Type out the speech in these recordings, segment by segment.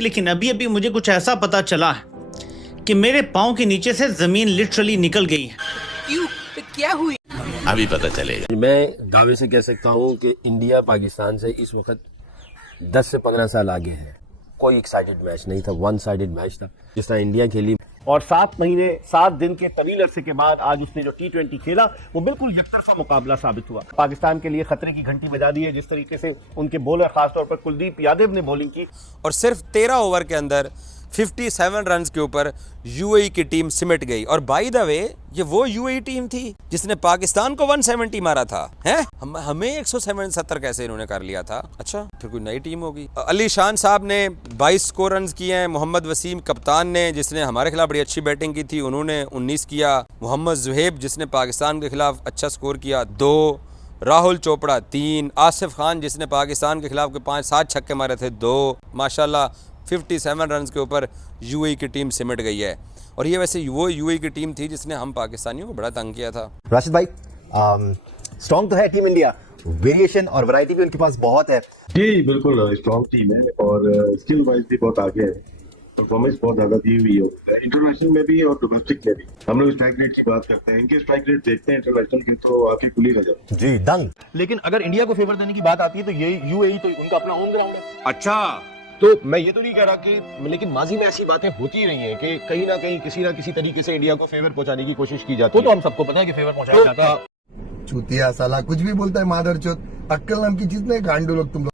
लेकिन अभी अभी मुझे कुछ ऐसा पता चला कि मेरे पाँव के नीचे से जमीन लिटरली निकल गई है। क्यों? तो क्या हुई? अभी पता चलेगा। मैं दावे से कह सकता हूँ कि इंडिया पाकिस्तान से इस वक्त 10 से 15 साल आगे है। कोई एक्साइटेड मैच नहीं था, वन साइडेड मैच था जिस तरह इंडिया खेली। और 7 महीने 7 दिन के तवील अरसे के बाद आज उसने जो T20 खेला वो बिल्कुल एकतरफा मुकाबला साबित हुआ। पाकिस्तान के लिए खतरे की घंटी बजा दी है जिस तरीके से उनके बॉलर खासतौर पर कुलदीप यादव ने बॉलिंग की। और सिर्फ 13 ओवर के अंदर 57 रन्स के ऊपर यूएई की टीम सिमट गई। और बाय द वे ये वो यूएई टीम थी जिसने पाकिस्तान को 170 मारा था। हैं? हमें 170 कैसे इन्होंने कर लिया था? अच्छा, फिर कोई नई टीम होगी। अली शान साहब ने 22 स्कोर रन्स किए हैं। मोहम्मद वसीम कप्तान ने, जिसने हमारे खिलाफ बड़ी अच्छी बैटिंग की थी, उन्होंने 19 किया। मोहम्मद जुहैब जिसने पाकिस्तान के खिलाफ अच्छा स्कोर किया 2। राहुल चोपड़ा 3। आसिफ खान जिसने पाकिस्तान के खिलाफ 5-7 छक्के मारे थे 2। माशाल्लाह 57 रन्स के ऊपर यूएई की टीम सिमट गई है। और ये वैसे वो यूएई की टीम थी जिसने हम पाकिस्तानियों को बड़ा तंग किया था। राशिद भाई, स्ट्रॉन्ग तो है टीम इंडिया, वेरिएशन और वैरायटी भी उनके पास बहुत है। जी बिल्कुल स्ट्रॉन्ग टीम है और स्किल वाइज भी बहुत आगे है। परफॉर्मेंस बहुत ज्यादा दी हुई है इंटरनेशनल में भी और डोमेस्टिक में भी। हम लोग स्ट्राइक रेट की बात करते हैं, इनके स्ट्राइक रेट देखते हैं इंटरनेशनल की तो आपकी खुली हो जाती जी दंग। लेकिन अगर इंडिया को फेवर देने की बात आती है तो ये यूएई तो उनका अपना होम ग्राउंड है। अच्छा, तो मैं ये तो नहीं कह रहा कि, लेकिन माजी में ऐसी बातें होती रही हैं कि कहीं ना कहीं किसी ना किसी तरीके से इंडिया को फेवर पहुंचाने की कोशिश की जाती है। तो हम सबको पता है कि फेवर पहुंचाया जाता है। चूतिया साला कुछ भी बोलता है, मादर चौथ। अक्कल नाम की चीज नहीं, गांडू लोग तुम लोग।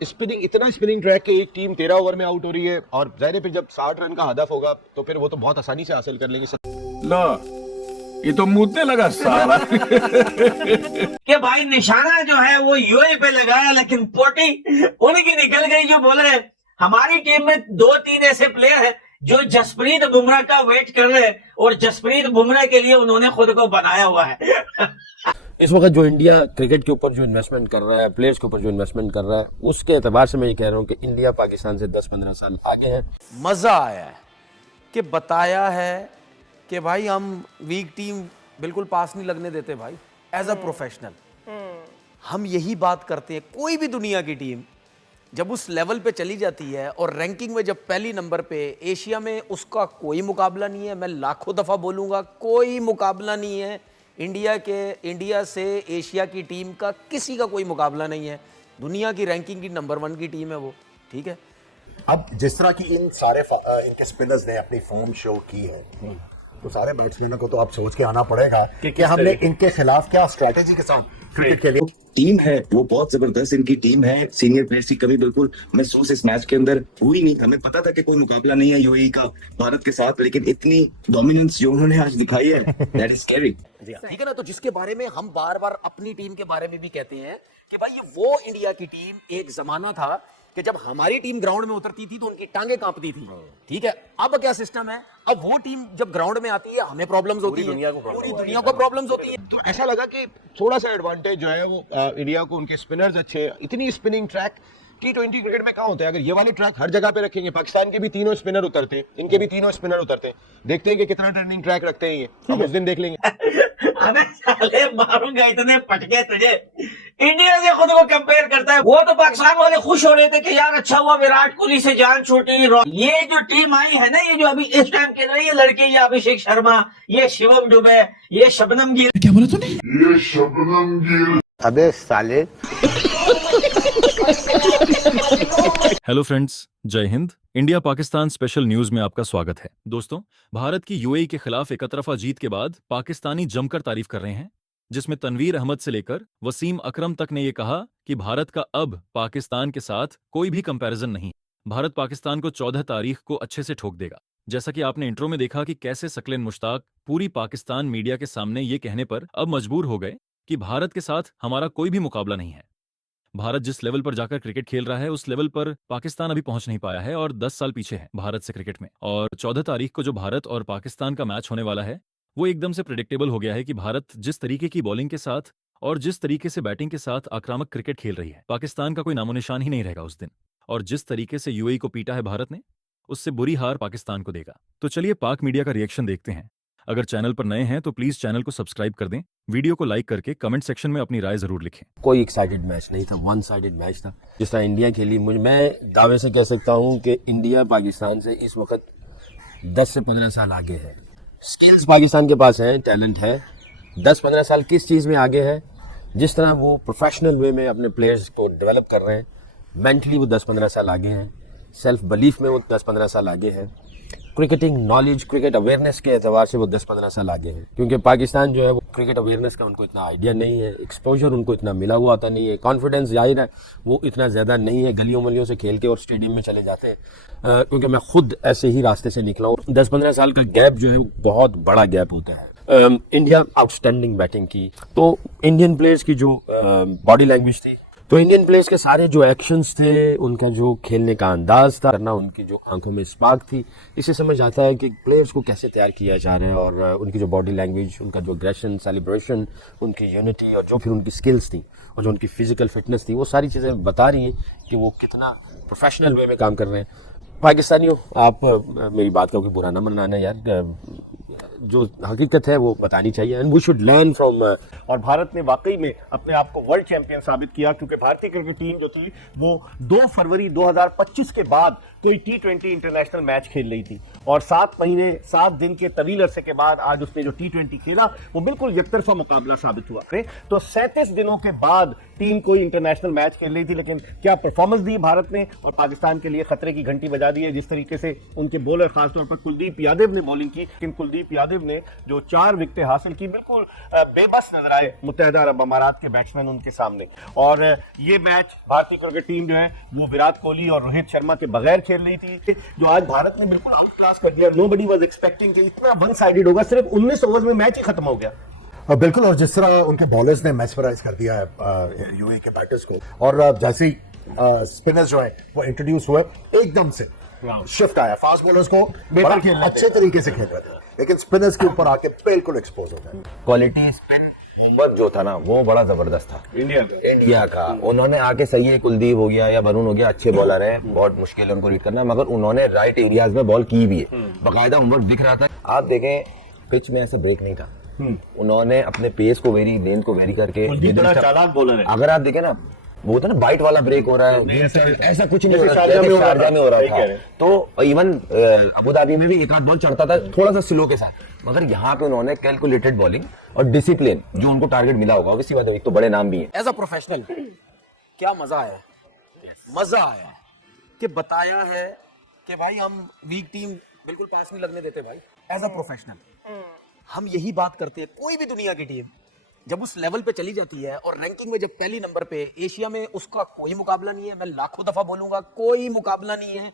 स्पिनिंग, इतना स्पिनिंग ट्रैक के एक टीम 13 ओवर में आउट हो रही है और जाहिर फिर जब 60 रन का हदफ होगा तो फिर वो तो बहुत आसानी से हासिल कर लेंगे। लो ये तो मुद्दे लगा साला। कि भाई निशाना जो है वो यूएई पे लगाया लेकिन पोटी उनकी निकल गई। जो बोल रहे हमारी टीम में 2-3 ऐसे प्लेयर हैं जो जसप्रीत बुमराह का वेट कर रहे हैं और जसप्रीत बुमराह के लिए उन्होंने खुद को बनाया हुआ है। इस वक्त जो इंडिया क्रिकेट के ऊपर जो इन्वेस्टमेंट कर रहा है, प्लेयर्स के ऊपर जो इन्वेस्टमेंट कर रहा है, उसके एतबार से मैं ये कह रहा हूँ कि इंडिया पाकिस्तान से 10-15 साल आगे है। मजा आया है कि बताया है कि भाई हम वीक टीम बिल्कुल पास नहीं लगने देते भाई। एज अ प्रोफेशनल हम यही बात करते हैं। कोई भी दुनिया की टीम जब उस लेवल पे चली जाती है और रैंकिंग में जब पहली नंबर पे, एशिया में उसका कोई मुकाबला नहीं है। मैं लाखों दफा बोलूंगा, कोई मुकाबला नहीं है इंडिया से एशिया की टीम का, किसी का कोई मुकाबला नहीं है। दुनिया की रैंकिंग की नंबर 1 की टीम है वो, ठीक है। अब जिस तरह की इन सारे इनके स्पिनर्स ने अपनी फॉर्म शो की है तो सारे बैट्समैनों को तो आप सोच के आना पड़ेगा कि हमने इनके खिलाफ क्या स्ट्रेटेजी के साथ क्रिकेट खेली। टीम है वो बहुत जबरदस्त, इनकी टीम है। सीनियर प्लेयर्स की कमी बिल्कुल महसूस इस मैच के अंदर हुई नहीं। हमें पता था कि कोई मुकाबला नहीं है यूएई का भारत के साथ, लेकिन इतनी डोमिनेंस जो उन्होंने आज दिखाई है दैट इज स्कैरी। ठीक है ना। तो जिसके बारे में हम बार बार अपनी टीम के बारे में भी कहते हैं कि भाई ये वो इंडिया की टीम एक जमाना था कि जब हमारी टीम ग्राउंड में उतरती थी तो उनकी टांगें कांपती थी। ठीक है, अब क्या सिस्टम है, अब वो टीम जब ग्राउंड में आती है हमें प्रॉब्लम्स होती है, पूरी दुनिया को प्रॉब्लम्स होती है। तो ऐसा लगा कि थोड़ा सा एडवांटेज जो है वो इंडिया को, उनके स्पिनर्स अच्छे, इतनी स्पिनिंग ट्रैक T20 क्रिकेट में कहाँ होता है। अगर ये वाले ट्रैक हर जगह पे रखेंगे, पाकिस्तान के भी तीनों स्पिनर उतरते, इनके भी तीनों स्पिनर उतरते, देखते हैं कि कितना ट्रेंडिंग ट्रैक रखते हैं ये, हम उस दिन देख लेंगे। अबे साले मारूंगा इतने पटके तुझे। इंडिया से खुद को कंपेयर करता है। वो तो पाकिस्तान वाले खुश हो रहे थे कि यार अच्छा हुआ विराट कोहली से जान छूटी। ये जो टीम आई है ना, ये जो अभी इस टाइम खेल रही है लड़के, ये अभिषेक शर्मा, ये शिवम दुबे, ये शबनम गिल। क्या बोला तूने? ये शबनम गिल। अबे साले। हेलो फ्रेंड्स, जय Hind. India Pakistan special news में आपका स्वागत है। दोस्तों, भारत की यूएई के खिलाफ एकतरफा जीत के बाद पाकिस्तानी जमकर तारीफ कर रहे हैं, जिसमें तनवीर अहमद से लेकर वसीम अकरम तक ने यह कहा कि भारत का अब पाकिस्तान के साथ कोई भी कंपैरिजन नहीं। भारत पाकिस्तान को 14 तारीख को अच्छे से ठोक देगा। जैसा कि आपने इंट्रो में देखा कि कैसे सकलेन मुश्ताक पूरी पाकिस्तान मीडिया के सामने ये कहने पर अब मजबूर हो गए कि भारत के साथ हमारा कोई भी मुकाबला नहीं है। भारत जिस लेवल पर जाकर क्रिकेट खेल रहा है उस लेवल पर पाकिस्तान अभी पहुंच नहीं पाया है और 10 साल पीछे है भारत से क्रिकेट में। और 14 तारीख को जो भारत और पाकिस्तान का मैच होने वाला है वो एकदम से प्रेडिक्टेबल हो गया है कि भारत जिस तरीके की बॉलिंग के साथ और जिस तरीके से बैटिंग के साथ आक्रामक क्रिकेट खेल रही है, पाकिस्तान का कोई नामोनिशान ही नहीं रहेगा उस दिन। और जिस तरीके से यूएई को पीटा है भारत ने, उससे बुरी हार पाकिस्तान को देगा। तो चलिए पाक मीडिया का रिएक्शन देखते हैं। अगर चैनल पर नए हैं तो प्लीज चैनल को सब्सक्राइब कर दें, वीडियो को लाइक करके कमेंट सेक्शन में अपनी राय जरूर लिखें। कोई एक्साइटेड मैच नहीं था, वन साइडेड मैच था। जिस तरह इंडिया खेली, मैं दावे से कह सकता हूं कि इंडिया पाकिस्तान से इस वक्त 10 से 15 साल आगे है। स्किल्स पाकिस्तान के पास है, टैलेंट है। 10-15 साल किस चीज़ में आगे है? जिस तरह वो प्रोफेशनल वे में अपने प्लेयर्स को डेवलप कर रहे हैं, मेंटली वो 10-15 साल आगे हैं, सेल्फ बिलीफ में वो 10-15 साल आगे हैं, क्रिकेटिंग नॉलेज, क्रिकेट अवेयरनेस के एतबार से वो 10-15 साल आगे हैं। क्योंकि पाकिस्तान जो है वो क्रिकेट अवेयरनेस का उनको इतना आइडिया नहीं है, एक्सपोजर उनको इतना मिला हुआ आता नहीं है, कॉन्फिडेंस जाहिर है वो इतना ज़्यादा नहीं है, गलियों मलियों से खेल के और स्टेडियम में चले जाते हैं। क्योंकि मैं खुद ऐसे ही रास्ते से निकला हूँ। 10-15 साल का गैप जो है वो बहुत बड़ा गैप होता है। इंडिया आउटस्टैंडिंग बैटिंग की, तो इंडियन प्लेयर्स की जो बॉडी लैंग्वेज थी, तो इंडियन प्लेयर्स के सारे जो एक्शंस थे, उनका जो खेलने का अंदाज था करना, उनकी जो आंखों में स्पार्क थी, इससे समझ आता है कि प्लेयर्स को कैसे तैयार किया जा रहा है। और उनकी जो बॉडी लैंग्वेज, उनका जो एग्रेशन, सेलिब्रेशन, उनकी यूनिटी और जो फिर उनकी स्किल्स थी और जो उनकी फिजिकल फिटनेस थी, वो सारी चीज़ें बता रही हैं कि वो कितना प्रोफेशनल वे में काम कर रहे हैं। पाकिस्तानियों, आप मेरी बात का कोई बुरा ना मनाना यार, जो हकीकत है वो बतानी चाहिए, and we should learn from. और भारत ने वाकई में अपने आप को वर्ल्ड चैंपियन साबित किया, क्योंकि भारतीय क्रिकेट टीम जो थी वो 2 फरवरी 2025 के बाद कोई T20 इंटरनेशनल मैच खेल रही थी, और 7 महीने 7 दिन के तवील अरसे के बाद आज उसने जो T20 खेला वो बिल्कुल यकतरफा मुकाबला साबित हुआ। तो 37 दिनों के बाद टीम कोई इंटरनेशनल मैच खेल रही थी, लेकिन क्या परफॉर्मेंस दी भारत ने, और पाकिस्तान के लिए खतरे की घंटी बजा दी है। जिस तरीके से उनके बॉलर, खासतौर पर कुलदीप यादव ने बॉलिंग की, लेकिन कुलदीप यादव ने जो 4 विकेटें हासिल की, बिल्कुल बेबस नजर आए मुत्तहिदा अरब अमारात के बैट्समैन उनके सामने। और ये मैच भारतीय क्रिकेट टीम जो है वो विराट कोहली और रोहित शर्मा के बगैर खेल रही थी, जो आज भारत ने बिल्कुल आउट क्लास कर दिया। नोबडी वाज एक्सपेक्टिंग कि इतना वन साइडेड होगा, सिर्फ 19 ओवर में मैच ही खत्म हो गया। बिल्कुल, और जिस तरह उनके बॉलर्स ने मैस्मराइज कर दिया है यूएई के बैटर्स को, और जैसे ही स्पिनर्स जो है वो इंट्रोड्यूस हुए, एकदम से शिफ्ट आया। फास्ट बॉलर्स को बड़ा अच्छे तरीके से खेल रहे थे, लेकिन स्पिनर्स के ऊपर आके बिल्कुल एक्सपोज हो गए। क्वालिटी स्पिन होमवर्क जो था ना वो बड़ा जबरदस्त था इंडिया का। उन्होंने आके, सही है कुलदीप हो गया या वरुण हो गया, अच्छे बॉलर है, बहुत मुश्किल है उनको रीड करना, मगर उन्होंने राइट एरियाज में बॉल की भी है, बाकायदा होमवर्क दिख रहा था। आप देखें पिच में ऐसा ब्रेक नहीं था, उन्होंने अपने पेस को वेरी, लेंथ को वेरी करके, चालाक बॉलर है। अगर आप देखें ना, वो होता है ना बाइट वाला ब्रेक हो रहा है, ऐसा कुछ नहीं हो रहा, शारजा में हो रहा था। तो इवन अबू धाबी में भी एक आध बॉल चढ़ता था थोड़ा सा स्लो के साथ, मगर यहाँ पे उन्होंने कैलकुलेटेड बॉलिंग और डिसिप्लिन, जो उनको टारगेट मिला होगा, ऑब्वियसली बात है, एक तो बड़े नाम भी है। एज अ प्रोफेशनल क्या मजा आया, मजा आया कि बताया है कि भाई हम वीक टीम बिल्कुल पास नहीं लगने देते भाई। एज अ प्रोफेशनल हम यही बात करते हैं, कोई भी दुनिया की टीम जब उस लेवल पे चली जाती है और रैंकिंग में जब पहली नंबर पे, एशिया में उसका कोई मुकाबला नहीं है। मैं लाखों दफा बोलूंगा, कोई मुकाबला नहीं है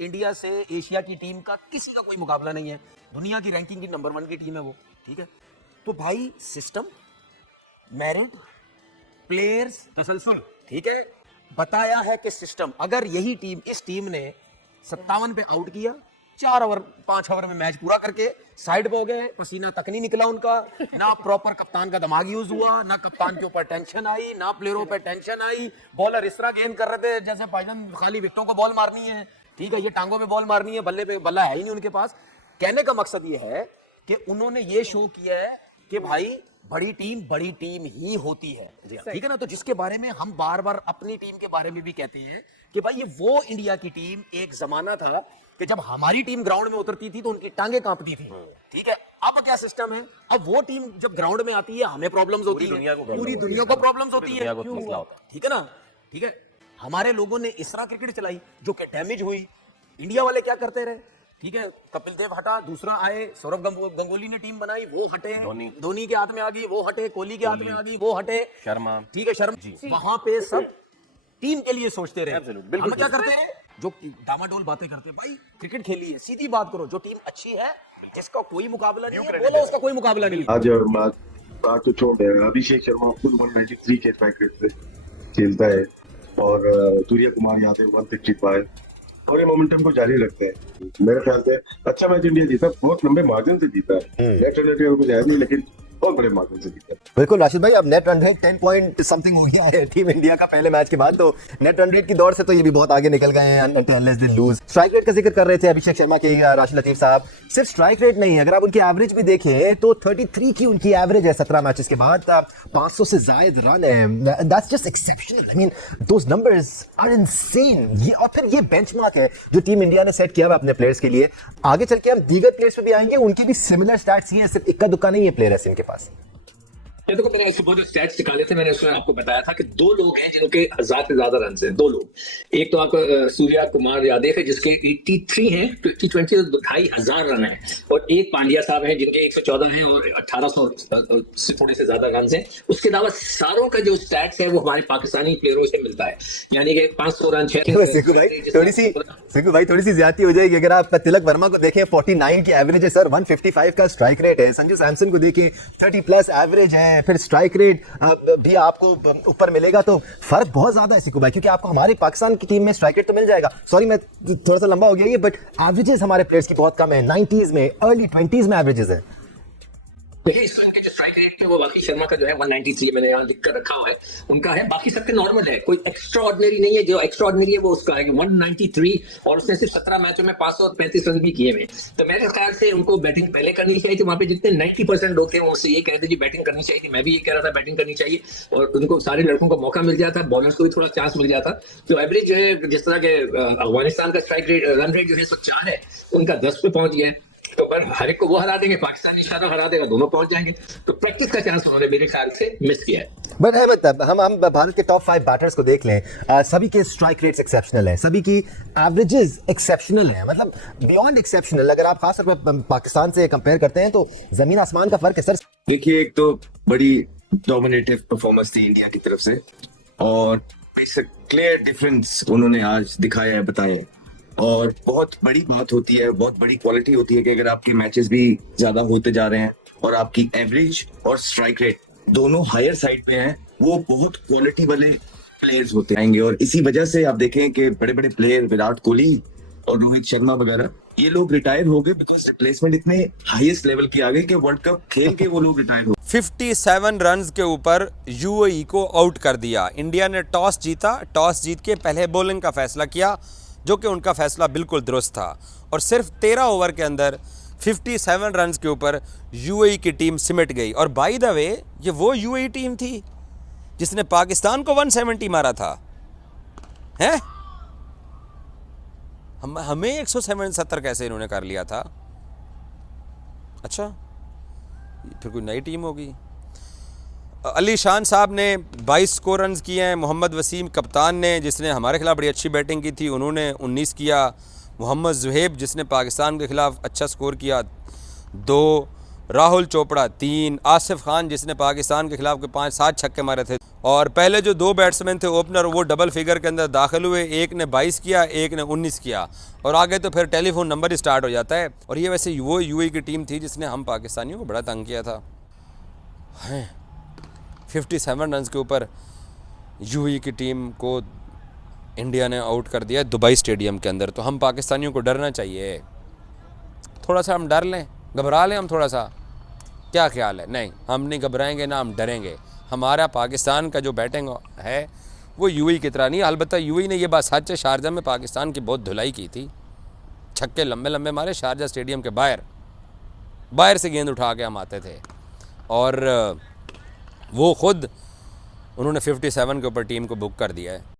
इंडिया से एशिया की टीम का, किसी का कोई मुकाबला नहीं है। दुनिया की रैंकिंग की नंबर 1 की टीम है वो, ठीक है। तो भाई सिस्टम, मेरिट, प्लेयर्स, तसलसल, ठीक है, बताया है कि सिस्टम। अगर यही टीम, इस टीम ने 57 पे आउट किया, 4 ओवर 5 ओवर में मैच पूरा करके साइड पे हो गए, पसीना तक नहीं निकला उनका, ना प्रॉपर कप्तान का दिमाग यूज हुआ, ना कप्तान के ऊपर टेंशन आई, ना प्लेयरों पे टेंशन आई। बॉलर इस तरह गेंद कर रहे थे जैसे भाईजान खाली विकेटों को बॉल मारनी है, ठीक है, ये टांगों में बॉल मारनी है, बल्ले पे बल्ला है ही नहीं उनके पास। कहने का मकसद ये है कि उन्होंने ये शो किया है कि भाई बड़ी टीम ही होती है, ठीक है ना। तो जिसके बारे में हम बार बार अपनी टीम के बारे में भी कहते हैं कि भाई ये वो इंडिया की टीम, एक जमाना था कि जब हमारी टीम ग्राउंड में उतरती थी तो उनकी टांगे कांपती थी, ठीक है। अब क्या सिस्टम है, अब वो टीम जब ग्राउंड में आती है हमें प्रॉब्लम्स होती है, पूरी दुनिया को प्रॉब्लम्स होती है, ठीक है ना, ठीक है। हमारे लोगों ने इस तरह क्रिकेट चलाई जो कि डैमेज हुई। इंडिया वाले क्या करते रहे, ठीक है, कपिल देव हटा, दूसरा आए, सौरव गंगोली ने टीम बनाई, वो हटे, धोनी के हाथ में आ गई, वो हटे, कोहली के हाथ में आ गई, वो हटे, शर्मा, ठीक है, शर्मा, वहां पे सब टीम के लिए सोचते रहे। हम क्या करते हैं, जो डामाडोल बातें करते हैं, भाई क्रिकेट खेली है, सीधी बात करो, जो टीम अच्छी है, जिसका कोई मुकाबला नहीं है, बोलो उसका कोई मुकाबला नहीं। आज बात तो छोड़ दे, अभिषेक शर्मा फुल 193 के स्ट्राइक रेट पे खेलता है, और सूर्य कुमार यादव 165, और ये मोमेंटम को जारी रखते हैं। मेरे ख्याल से अच्छा मैच इंडिया जीता, बहुत लंबे मार्जिन से जीता है, नेट रन रेट कुछ है नहीं, लेकिन बहुत बड़े मार्जिन से जीता। बिल्कुल राशिद भाई, अब net run rate 10 point something हो गया है टीम इंडिया का पहले मैच के बाद, तो नेट रन रेट की दौड़ से तो ये भी बहुत आगे निकल गए हैं unless they lose. Strike rate का जिक्र कर रहे थे अभिषेक शर्मा के राशिद लतीफ साहब, सिर्फ स्ट्राइक रेट नहीं है, अगर आप उनकी एवरेज भी देखें तो 33 की उनकी एवरेज है 17 मैचेस के बाद, 500 से ज्यादा रन है। That's just exceptional, I mean those numbers are insane. ये और फिर ये बेंचमार्क है जो टीम इंडिया ने सेट किया हुआ अपने प्लेयर्स के लिए। आगे चल के हम दीगर प्लेयर्स पे भी आएंगे, उनके भी सिमिलर स्टैट्स ही हैं, सिर्फ इक्का दुक्का नहीं है प्लेयर ऐसे इनके पास। देखो, मैंने सुबह जो स्टैट्स निकाले थे, मैंने उसमें आपको बताया था कि 2 लोग हैं जिनके 1000 से ज्यादा रन हैं। 2 लोग, एक तो आपको सूर्या कुमार यादव है जिसके 83 हैं, T20 2500 रन है, और एक पांड्या साहब हैं जिनके 114 हैं और 1800 से थोड़े से ज्यादा रन हैं। उसके अलावा सारों का जो स्टैट्स है वो हमारे पाकिस्तानी प्लेयरों से मिलता है, यानी कि 500 रन सिक्कू भाई थोड़ी सी ज्यादा हो जाएगी। अगर आप तिलक वर्मा को देखें 49 की एवरेज है सर, 155 का स्ट्राइक रेट है। संजू सैमसन को देखें 30+ एवरेज है, फिर स्ट्राइक रेट भी आपको ऊपर मिलेगा, तो फर्क बहुत ज्यादा है सिक्कू भाई, क्योंकि आपको हमारी पाकिस्तान की टीम में स्ट्राइक रेट तो मिल जाएगा। सॉरी मैं थोड़ा सा लंबा हो गया ये, बट एवरेजेस हमारे प्लेयर्स की बहुत कम है, 90s में, अर्ली 20s में एवरेजेस है। देखिए, इस के जो स्ट्राइक रेट है वो बाकी शर्मा का जो है 193 मैंने यहाँ लिख कर रखा हुआ है, उनका है। बाकी सबके नॉर्मल है, कोई एक्स्ट्रा ऑर्डिनरी नहीं है। जो एक्स्ट्रा ऑर्डिनरी है वो उसका है 193, और उसने सिर्फ 17 मैचों में 535 रन भी किए हुए। तो मेरे ख्याल से उनको बैटिंग पहले करनी चाहिए थी। वहाँ पे जितने 90% लोग थे वो उससे ये कह रहे थे जी बैटिंग करनी चाहिए थी, मैं भी ये कह रहा था बैटिंग करनी चाहिए, और उनको सारे लड़कों को मौका मिल जाता, बॉलर्स को भी थोड़ा चांस मिल जाता। तो एवरेज जो है, जिस तरह के अफगानिस्तान का स्ट्राइक रेट रन रेट जो है 104 है, उनका 10 पे पहुंच गया है। तो पर हर एक को वो हरा देंगे, पाकिस्तानी शाह हरा देगा, दोनों पहुंच जाएंगे। तो प्रैक्टिस का चांस उन्होंने मेरे ख्याल से मिस किया है। बट है मतलब हम भारत के टॉप 5 बैटर्स को देख लें, सभी के स्ट्राइक रेट्स एक्सेप्शनल है, सभी की एवरेजेस एक्सेप्शनल है, मतलब बियॉन्ड एक्सेप्शनल। अगर आप खास तौर पर पाकिस्तान से कंपेयर करते हैं तो जमीन आसमान का फर्क है सर। देखिए, एक तो बड़ी डोमिनेटिव परफॉर्मेंस थी इंडिया की तरफ से, और क्लियर डिफरेंस उन्होंने आज दिखाया है, बताया है। और बहुत बड़ी बात होती है, बहुत बड़ी क्वालिटी होती है कि अगर आपके मैचेस भी ज्यादा होते जा रहे हैं और आपकी एवरेज और स्ट्राइक रेट दोनों हायर साइड पे हैं, वो बहुत क्वालिटी वाले प्लेयर्स होते आएंगे। और इसी वजह से आप देखें कि बड़े बड़े प्लेयर विराट कोहली और रोहित शर्मा वगैरह, ये लोग रिटायर हो गए बिकॉज रिप्लेसमेंट इतने हाईएस्ट लेवल की आ गई कि वर्ल्ड कप खेल के वो लोग रिटायर हो। 57 रन्स के ऊपर यूएई को आउट कर दिया। इंडिया ने टॉस जीता, टॉस जीत के पहले बॉलिंग का फैसला किया, जो कि उनका फैसला बिल्कुल दुरुस्त था, और सिर्फ 13 ओवर के अंदर 57 रन्स के ऊपर यूएई की टीम सिमट गई। और बाय द वे, ये वो यूएई टीम थी जिसने पाकिस्तान को 170 मारा था, हैं? हमें 170 कैसे इन्होंने कर लिया था? अच्छा, फिर कोई नई टीम होगी। अली शान साहब ने 22 स्कोर रन किए हैं। मोहम्मद वसीम कप्तान ने, जिसने हमारे खिलाफ बड़ी अच्छी बैटिंग की थी, उन्होंने 19 किया। मोहम्मद जुहेब, जिसने पाकिस्तान के खिलाफ अच्छा स्कोर किया, 2। राहुल चोपड़ा 3। आसिफ खान, जिसने पाकिस्तान के खिलाफ 5-7 छक्के मारे थे। और पहले जो 2 बैट्समैन थे ओपनर, वो डबल फिगर के अंदर दाखिल हुए, एक ने 22 किया, एक ने 19 किया, और आगे तो फिर टेलीफोन नंबर ही स्टार्ट हो जाता है। और ये वैसे वो यूएई की टीम थी जिसने हम पाकिस्तानियों को बड़ा तंग किया था। हैं, 57 रन के ऊपर यूएई की टीम को इंडिया ने आउट कर दिया दुबई स्टेडियम के अंदर। तो हम पाकिस्तानियों को डरना चाहिए, थोड़ा सा हम डर लें, घबरा लें हम थोड़ा सा, क्या ख्याल है? नहीं, हम नहीं घबराएंगे ना हम डरेंगे। हमारा पाकिस्तान का जो बैटिंग है वो यूएई की तरह नहीं। अलबत्ता यूएई ने ये बात सच है, शारजा में पाकिस्तान की बहुत धुलाई की थी, छक्के लंबे लंबे मारे शारजा स्टेडियम के बाहर से गेंद उठा के हम आते थे। और वो खुद उन्होंने 57 के ऊपर टीम को बुक कर दिया है।